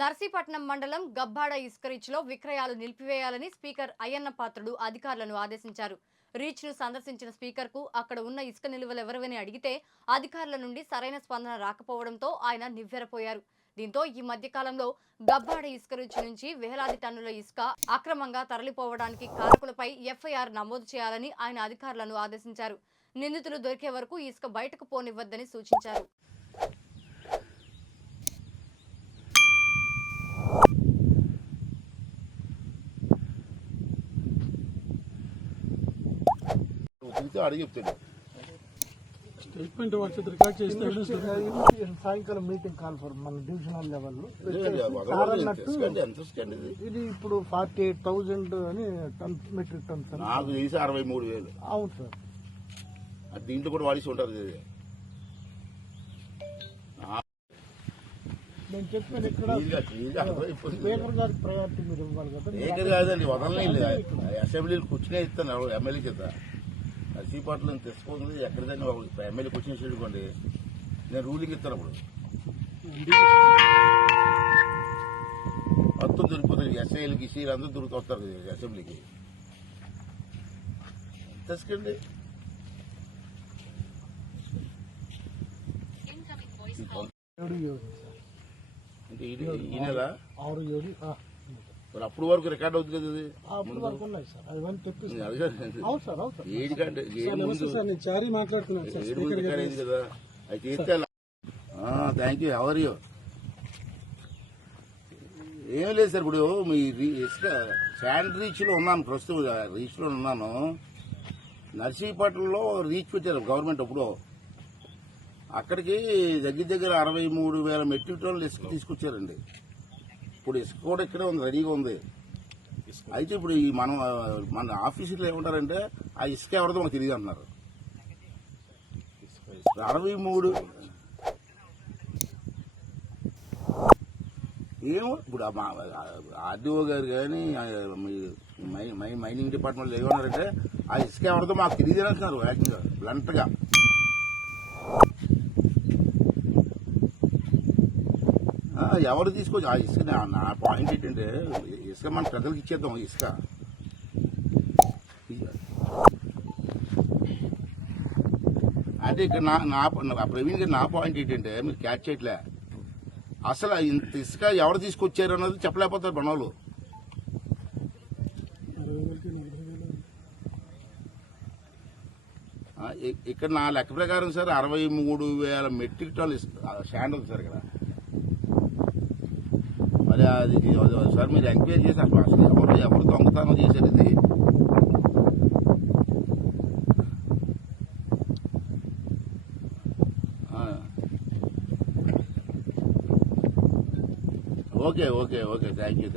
నర్సీపట్నం మండలం గబ్బాడ ఇసుక రీచ్లో విక్రయాలు నిలిపివేయాలని స్పీకర్ అయ్యన్న పాత్రుడు అధికారులను ఆదేశించారు. రీచ్ను సందర్శించిన స్పీకర్కు అక్కడ ఉన్న ఇసుక నిల్వలు ఎవరివని అడిగితే అధికారుల నుండి సరైన స్పందన రాకపోవడంతో ఆయన నివ్వెరపోయారు. దీంతో ఈ మధ్య కాలంలో గబ్బాడ ఇసుక రీచ్ నుంచి వేలాది టన్నుల ఇసుక అక్రమంగా తరలిపోవడానికి కారకులపై ఎఫ్ఐఆర్ నమోదు చేయాలని ఆయన అధికారులను ఆదేశించారు. నిందితులు దొరికే వరకు ఇసుక బయటకు పోనివ్వద్దని సూచించారు. అడిగి చెప్తాడు స్టేట్మెంట్ వచ్చి రికార్డ్ చేస్తే సాయంకాలం మీటింగ్ కాల్ ఫర్ మన డివిజనల్ లెవెల్లో ఇది ఇప్పుడు 48,000 అని మెట్రిక్ టన్ సార్. నాకు తెలిసి 63,000. అవును సార్. దీంట్లో కూడా వాడిసి ఉంటారు. నేను చెప్పాను ఇక్కడ స్పీకర్ గారికి ప్రయారిటీ మీరు ఇవ్వాలి కదా. కాదండి, వదలనే లేదు. అసెంబ్లీలు కూర్చునే ఇస్తాను ఎమ్మెల్యే చేత. నర్సీపట్నం తెచ్చుకుంది ఎక్కడికైనా ఎమ్మెల్యే కూర్చుని చూడుకోండి, నేను రూలింగ్ ఇస్తాను. అప్పుడు మొత్తం దొరికిపోతుంది. ఎస్ఐలకి సీలు అందరూ దొరికి వస్తారు అసెంబ్లీకి. తెచ్చుకోండి. అంటే ఈ నెల 6-7 మరి అప్పుడు వరకు రికార్డ్ అవుతుంది కదా. అప్పుడు వరకు ఉన్నాయి సార్. అవన్నీ తెప్పిస్తాను. అవును సార్, అవును సార్. ఏడు కంటే చారీ మాట్లాడుతున్నాను రికార్డ్ అయింది కదా, అది చేస్తే. Thank you. How are you? ఏం లేదు సార్, ఇప్పుడు మీ ఇసుక శాండ్ రీచ్లో ఉన్నాను, ప్రస్తుతం రీచ్లో ఉన్నాను. నర్సీపట్నంలో రీచ్ పెట్టారు గవర్నమెంట్. అప్పుడు అక్కడికి దగ్గర 63,000 మెట్రిక్ టన్నులు ఇసుక తీసుకొచ్చారండి. ఇప్పుడు ఇసుక కూడా ఇక్కడే ఉంది, రెడీగా ఉంది. అయితే ఇప్పుడు ఈ మన ఆఫీసులో ఏమంటారంటే ఆ ఇసుక ఎవరిదో మనకు తెలియదు అంటున్నారు. 63 ఏమో ఇప్పుడు ఆర్డీఓ గారు కానీ మైనింగ్ డిపార్ట్మెంట్లో ఏమన్నారంటే ఆ ఇసుక ఎవరిదో మాకు తెలియదు అంటున్నారు. ఏకంగా బ్లంట్గా. ఎవరు తీసుకోవచ్చు ఆ ఇసుక? నా పాయింట్ ఏంటంటే ఇసుక మన ప్రజలకు ఇచ్చేద్దాం. ఇసుక అంటే ఇక్కడ నా ప్రవీణ్ గారు, నా పాయింట్ ఏంటంటే మీరు క్యాచ్ చేయట్లే. అసలు ఇంత ఇసుక ఎవరు తీసుకొచ్చారు అన్నది చెప్పలేకపోతారు మనోళ్ళు. ఇక్కడ నా లెక్క ప్రకారం సార్ 63,000 మెట్రిక్ టన్నులు శాండ్ ఉంది సార్ ఇక్కడ. మరి అది సార్ మీరు ఎంక్వైరీ చేసి అసలు ఎవరు దొంగతనం చేశారు ఇది? Okay okay okay, thank you.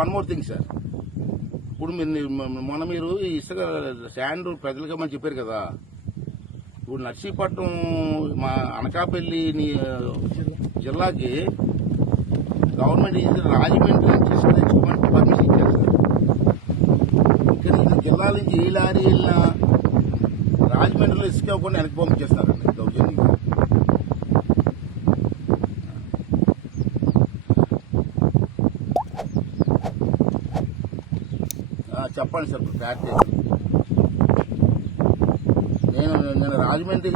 One more thing sir. ఇప్పుడు మీరు ఇసుక శాండ్ ప్రజలుగా మనం చెప్పారు కదా. ఇప్పుడు నర్సీపట్నం మా అనకాపల్లి జిల్లాకి గవర్నమెంట్ రాజమండ్రి నుంచి ఇసుక తెచ్చుకోమని పర్మిషన్ ఇచ్చారు. ఇక్కడ జిల్లా నుంచి ఏ లారీ వెళ్ళినా రాజమండ్రిలో ఇసుక ఇవ్వకుండా వెనక్కి పంపించేస్తారండి దౌర్జన్యంగా. చెప్పండి సార్, ట్రాక్ చేసి. నేను రాజమండ్రి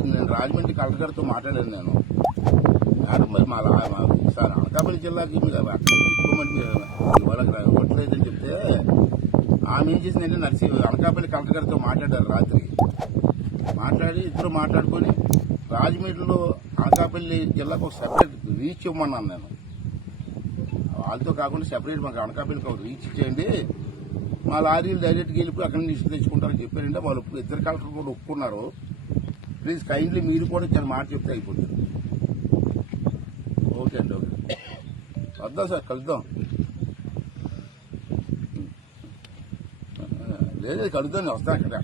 కలెక్టర్ గారితో మాట్లాడాను. నేను మేడం మరి సార్ అనకాపల్లి జిల్లాకి మీరు అక్కడ తెచ్చుకోమని వాళ్ళకి ఇవ్వట్లేదని చెప్తే ఆమె ఏం చేసిందంటే అనకాపల్లి కలెక్టర్ గారితో మాట్లాడారు రాత్రి. మాట్లాడి ఇద్దరు మాట్లాడుకొని రాజమండ్రిలో అనకాపల్లి జిల్లాకు ఒక సెపరేట్ రీచ్ ఇవ్వమన్నాను నేను. వాళ్ళతో కాకుండా సెపరేట్ మాకు అనకాపల్లికి ఒక రీచ్ ఇచ్చేయండి, మా లారీలు డైరెక్ట్గా వెళ్ళిపోయి అక్కడి నుంచి తెచ్చుకుంటారని చెప్పారంటే వాళ్ళు ఇద్దరు కలెక్టర్ కూడా ఒప్పుకున్నారు. ప్లీజ్ కైండ్లీ మీరు కూడా చాలా మాట చెప్తే అయిపోతుంది. ఓకే అండి, ఓకే. వద్దాం సార్, కలుద్దాం. లేదు కలుద్దాం, వస్తాను అక్కడ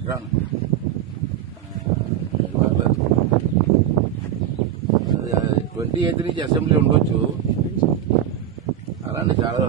28 నుంచి అసెంబ్లీ ఉండొచ్చు. అలానే చాలా